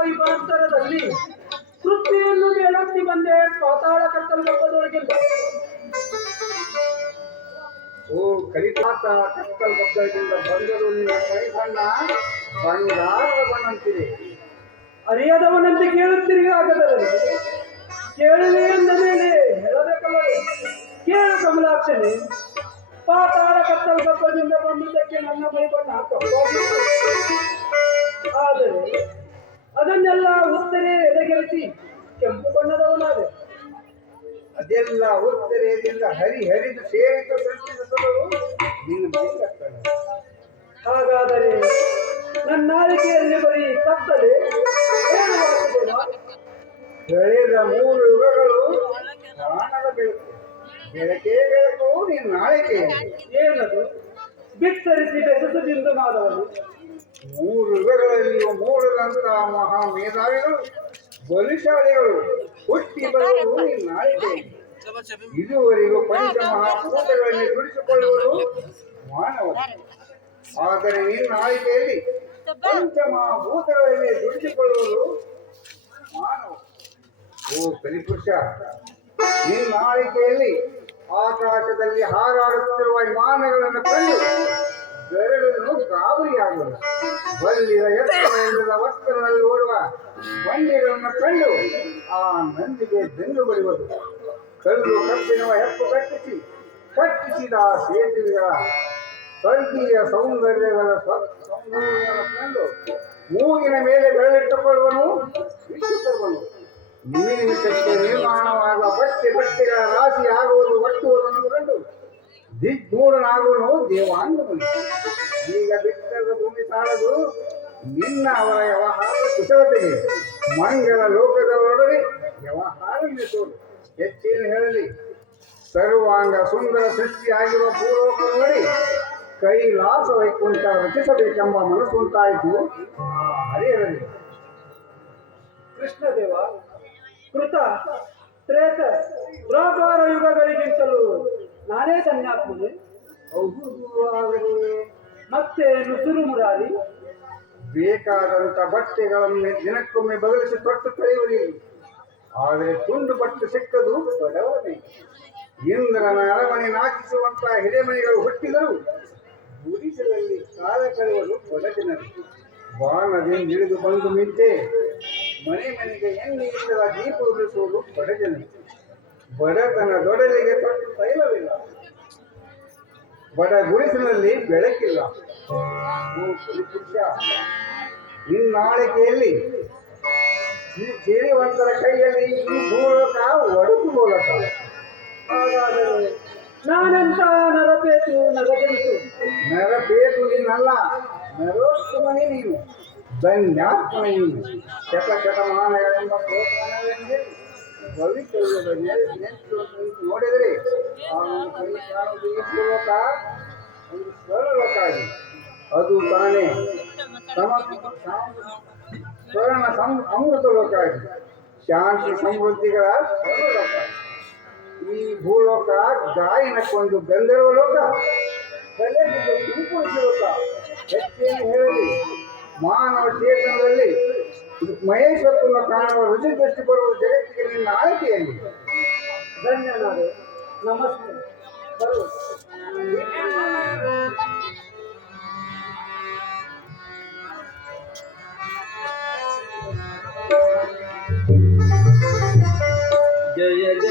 ವೈಭಾಂತರದಲ್ಲಿ ಪೃಥ್ವಿಯನ್ನು ಮೇಲತ್ತಿ ಬಂದೆ ಪಾತಾಳ ಕತ್ತಲಗೊಬ್ಬದೊಳಗಿಲ್ಲ. ಓ ಕಲಿಪಾತ ಕತ್ತಲಗೊಬ್ಬದಿಂದ ಬಂದರು ನಿನ್ನ ಕೈ ಬಣ್ಣ ಬಂಗಾರದ ಬಣ್ಣಂತಿದೆ. ಅರಿಯದವನಂತೆ ಕೇಳುತ್ತೀರಿ ಆಗದಲ್ಲಿ ಕೇಳಲಿ ಎಂದ ಮೇಲೆ ಹೇಳಬೇಕಲ್ಲವೇ? ಕೇಳು ಕಮಲಾಕ್ಷನೆ, ಪಾತಾಳ ಕತ್ತಲಗೊಬ್ಬದಿಂದ ಬಂದುದಕ್ಕೆ ನನ್ನ ಮೈ ಬಣ್ಣ ಕಪ್ಪಾಗಿತ್ತು. ಆದರೆ ಅದನ್ನೆಲ್ಲ ಉತ್ತರೆ ಎದೆಗೆಳಿಸಿ ಕೆಂಪು ಬಣ್ಣದವನಾದೆ. ಅದೆಲ್ಲ ಉತ್ತರೆಯಿಂದ ಹರಿದು ಸೇರಿದ ಸೃಷ್ಟಿಸಲು ನಿನ್ನ ಮೈ ಕತ್ತಲ. ಹಾಗಾದರೆ ನನ್ನ ನಾಲಿಕೆಯಲ್ಲಿ ಬರೀ ಕತ್ತಲೆ ಏನು ವಾಸುದೇವ? ಬೆಳೆದ 3 ಯುಗಗಳು ಪ್ರಾಣದ ಬೆಳಕು, ಬೆಳಕೇ ಬೆಳಕು ನಿನ್ನ ನಾಳಿಕೆ. ಏನದು? ಬಿತ್ತರಿಸಿ ಬೆಸಸದಿಂದ ಮಾದವನು 3 ಯುಗಗಳಲ್ಲಿಯೂ ಮೂಡದಂತಹ ಮಹಾ ಮೇಧಾವಿಗಳು ಬಲಿಶಾಲಿಗಳು ಹುಟ್ಟಿ ಬರುವುದು ನಿನ್ನ ನಾಳಿಕೆ. ಇದುವರೆಗೂ ಪಂಚಮಹಾಭೂತಗಳಲ್ಲಿ ದುಡಿಸಿಕೊಳ್ಳುವುದು ಮಾನವ. ಆದರೆ ನಿನ್ನ ಆಯ್ಕೆಯಲ್ಲಿ ಪಂಚಮಹಾಭೂತಗಳಲ್ಲಿ ದುಡಿಸಿಕೊಳ್ಳುವುದು ಮಾನವ. ಓ ಕಲಿಪುರುಷ, ನಿನ್ನ ಆಯ್ಕೆಯಲ್ಲಿ ಆಕಾಶದಲ್ಲಿ ಹಾರಾಡುತ್ತಿರುವ ವಿಮಾನಗಳನ್ನು ಕಂಡು ಬೆರಳನ್ನು ಗಾಬರಿಯಾಗುವುದು. ಬಲ್ಲಿದ ಎತ್ತರವಿಲ್ಲದ ವಸ್ತ್ರದಲ್ಲಿ ಓಡುವ ಬಂಡಿಗಳನ್ನು ಕಂಡು ಆ ನಂದಿಗೆ ಬೆನ್ನು ಬಡಿಯುವುದು. ಕಲ್ಲು ಕಬ್ಬಿಣವ ಹೆಪ್ಪು ಕಟ್ಟಿಸಿದ ಸೇತುವೆಗಳ ಸ್ವರ್ಗೀಯ ಸೌಂದರ್ಯಗಳ ಕಂಡು ಮೂಗಿನ ಮೇಲೆ ಬೆರಳಿಟ್ಟುಕೊಳ್ಳುವನು ವೀಕ್ಷಿಸುವನು. ನಿಮಿಷಕ್ಕೆ ನಿರ್ಮಾಣವಾಗುವ ಬಟ್ಟೆಗಳ ರಾಶಿ ಆಗುವುದು ಒಟ್ಟುವುದನ್ನು ಕಂಡು ದಿಗ್ಮೂಢನಾಗುವನು ದೇವಾಂಗನು. ಈಗ ಬೆಟ್ಟದ ಭೂಮಿ ಸಾಲದು ನಿನ್ನ ಅವರ ವ್ಯವಹಾರ ಕುಶಲತೆಗೆ. ಮಂಗಲ ಲೋಕದವರೊಡನೆ ವ್ಯವಹಾರ ನಡೆಸುವುದು. ಹೆಚ್ಚೇನು ಹೇಳಲಿ? ಸರ್ವಾಂಗ ಸುಂದರ ಸೃಷ್ಟಿಯಾಗಿರುವ ಭೂಲೋಕ ನೋಡಿ ಕೈಲಾಸ ವೈಕುಂಠ ರಚಿಸಬೇಕೆಂಬ ಮನಸ್ಸು ಉಂಟಾಯಿತು. ಹರಿಹರಲಿ ಕೃಷ್ಣದೇವ, ಕೃತ ತ್ರೇತ ದ್ವಾಪರ ಯುಗಗಳಿಗಿಂತಲೂ ನಾನೇ ಸನ್ಯಾತ್ಮನೆ. ಹೌದು, ಮತ್ತೆ ನುಸುರು ಮುರಾರಿ ಬೇಕಾದಂತ ಬಟ್ಟೆಗಳನ್ನು ದಿನಕ್ಕೊಮ್ಮೆ ಬದಲಿಸಿ ತೊಟ್ಟು ಕಳೆಯುವರಿ. ಆದರೆ ತುಂಡು ಬಟ್ಟೆ ಸಿಕ್ಕದು ಬಡವನೇ. ಇಂದ್ರನ ಅರಮನೆ ನಾಚಿಸುವಂತಹ ಹಿರೇಮಣಿಗಳು ಹುಟ್ಟಿದರು ಗುಡಿಸಲಲ್ಲಿ ಕಾಲ ಕಳೆಯುವುದು ಬಡಜನರು. ಬಾಣದಿಂದ ಇಳಿದು ಬಂದು ಮಿದ್ದೆ ಮನೆಗೆ ಎಣ್ಣೆ ಇಲ್ಲದ ದೀಪ ಉಳಿಸುವುದು ಬಡಜನರು. ಬಡತನ ದೊಡಲಿಗೆ ತೊಟ್ಟು ತೈಲವಿಲ್ಲ, ಬಡ ಗುಡಿಸಿನಲ್ಲಿ ಬೆಳಕಿಲ್ಲ. ನಿನ್ನಾಳಿಕೆಯಲ್ಲಿ ಸಿರಿವಂತರ ಕೈಯಲ್ಲಿ ಈ ಮೂಲಕ ಒಡಕು ಮೂಲಕ. ಹಾಗಾದರೆ ನಾನೆಂತ ನರಪೇತು ನರಜಂತು? ನರಪೇತು ನೀನಲ್ಲ, ನರೋತ್ತಮನೇ ನೀನು, ಧನ್ಯಾತ್ಮ ನೀನು. ಶತಮಾನಗಳೆಂಬ ಭವಿಷ್ಯದ ನೋಡಿದರೆ ಕಾಣುವುದು ಈ ಭೂಲೋಕ ಒಂದು ಸ್ವರ್ಣಲೋಕ ಆಗಿ, ಅದು ತಾನೇ ಸ್ವರ್ಣ ಅಮೃತ ಲೋಕ ಆಗಿ, ಶಾಂತಿ ಸಮೃದ್ಧಿಗಳ ಸ್ವರ್ಣಲೋಕ. ಈ ಭೂಲೋಕ ಗಾಯನಕ್ಕೊಂದು ಗಂಧರ್ವ ಲೋಕ, ಕಲೆಗಿದ್ದು ತಿರುಪುರುಷ ಲೋಕ. ಹೆಚ್ಚೇನು ಹೇಳಲಿ? ಮಾನವ ಚೇತನದಲ್ಲಿ ಮಹೇಶ್ವರವನ್ನು ಕಾಣುವ ರುಚಿ ದೃಷ್ಟಿ ಬರುವ ಜಗತ್ತಿಗೆ ನಿನ್ನ ಆಯ್ಕೆಯಲ್ಲಿ. ಧನ್ಯನಾದೆ. ನಮಸ್ತೆ. ಬರು. ಜಯ ಜಯ